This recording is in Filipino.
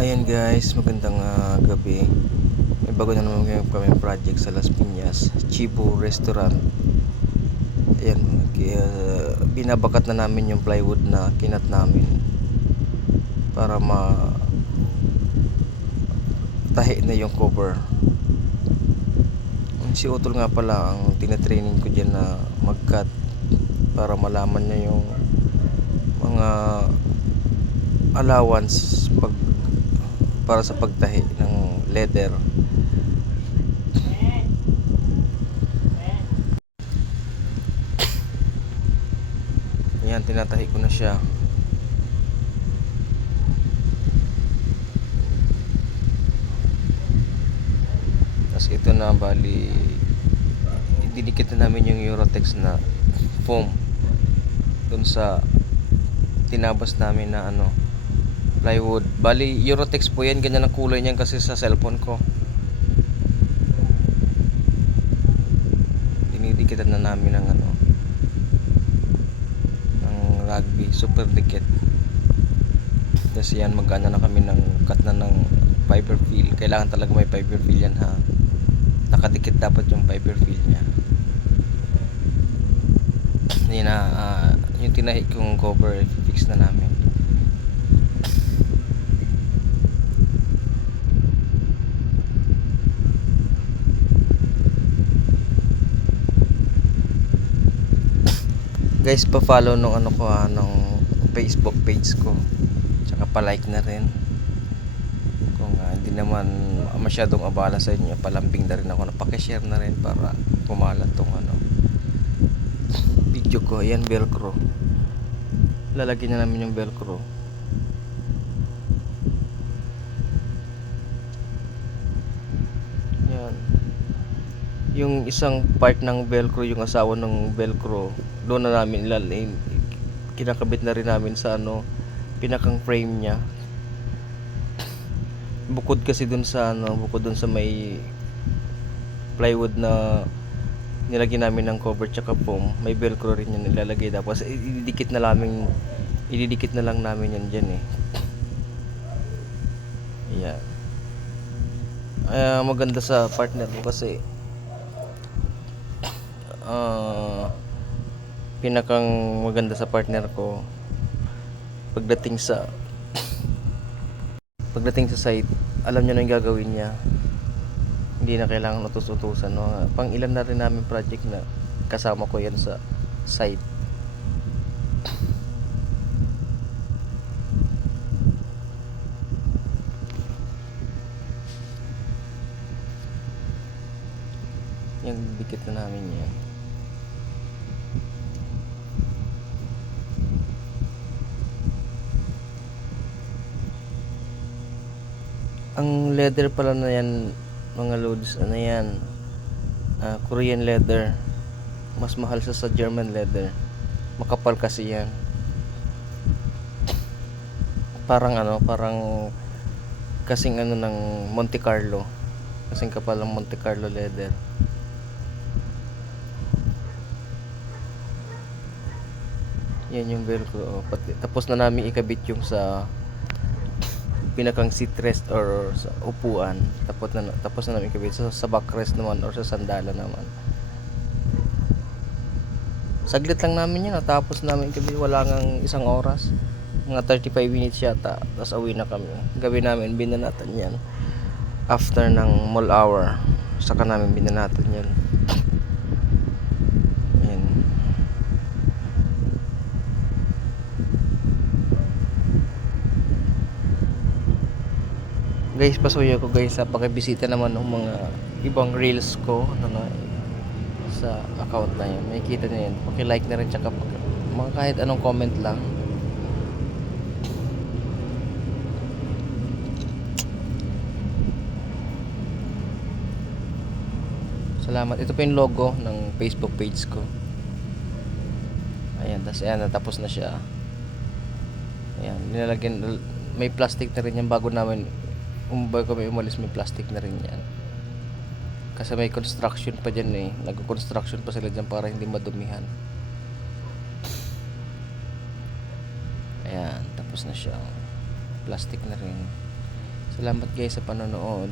Ayan guys, magandang gabi. May bago na naman kami project sa Las Piñas, Chibu Restaurant. Ayan, binabakat na namin yung plywood na kinat namin para tahi na yung cover. Si Utol nga pala ang tinatraining ko dyan na mag-cut para malaman niya yung mga allowance para sa pagtahi ng leather. Ayan, tinatahi ko na siya. Tapos ito na, bali ididikit na namin yung Eurotex na foam dun sa tinabas namin na plywood. Bali Eurotex po yan, ganyan ang kulay niyan kasi sa cellphone ko. Dinidikitan na namin ng ng rugby super dikit. Tapos yan, magana na kami ng cut na ng fiber fill. Kailangan talaga may fiber fill yan, ha. Nakadikit dapat yung fiber fill nya. Yan na, yung tinahi kong cover, fix na namin. Guys, pa-follow nung nung Facebook page ko. Tsaka pa-like na rin. Kung hindi naman masyadong abala sa inyo, palambing na rin ako na paki-share na rin para kumalat tong video ko. Ayan, velcro. Lalagyan na namin yung velcro. Yan. Yung isang part ng velcro, yung asawa ng velcro, doon na namin kinakabit na rin namin sa pinakang frame nya. Bukod kasi dun sa may plywood na nilagyan namin ng cover tsaka foam, may velcro rin yung nilalagay. Tapos ididikit na lang namin yan dyan eh. Ayan. Maganda sa partner ko kasi pinakang maganda sa partner ko pagdating sa site, alam niya na yung gagawin niya. Hindi na kailangan utos-utusan, no? Pang ilan na rin namin project na kasama ko yan sa site. Yung dikit na namin yan. Ang leather pala na yan, mga loads, yan, Korean leather. Mas mahal sa German leather. Makapal kasi yan. Parang kasing ng Monte Carlo. Kasing kapal ng Monte Carlo leather. Yan yung velcro. Tapos na namin ikabit yung sa pinakang seat rest or sa upuan. Tapos na namin ikabit sa backrest naman or sa sandala naman. Saglit lang namin yan, natapos namin ikabit. Wala ngang isang oras, mga 35 minutes yata. Tapos uwi na kami. Gabi namin binanatan yan after ng mall hour. Saka namin binanatan yan. Guys, pasuyo ko guys, sa pakibisita naman ng mga ibang reels ko sa account na yan. Makikita niyo yan. Paki-like na rin, tsaka mga kahit anong comment lang. Salamat. Ito pa yung logo ng Facebook page ko. Ayan, natapos na siya. Ayan, nilalagyan, may plastic na rin yan bago kami umalis, may plastic na rin yan. Kasi may construction pa dyan eh. Nag-construction pa sila dyan para hindi madumihan. Ayan, tapos na siya. Plastic na rin. Salamat guys sa panonood.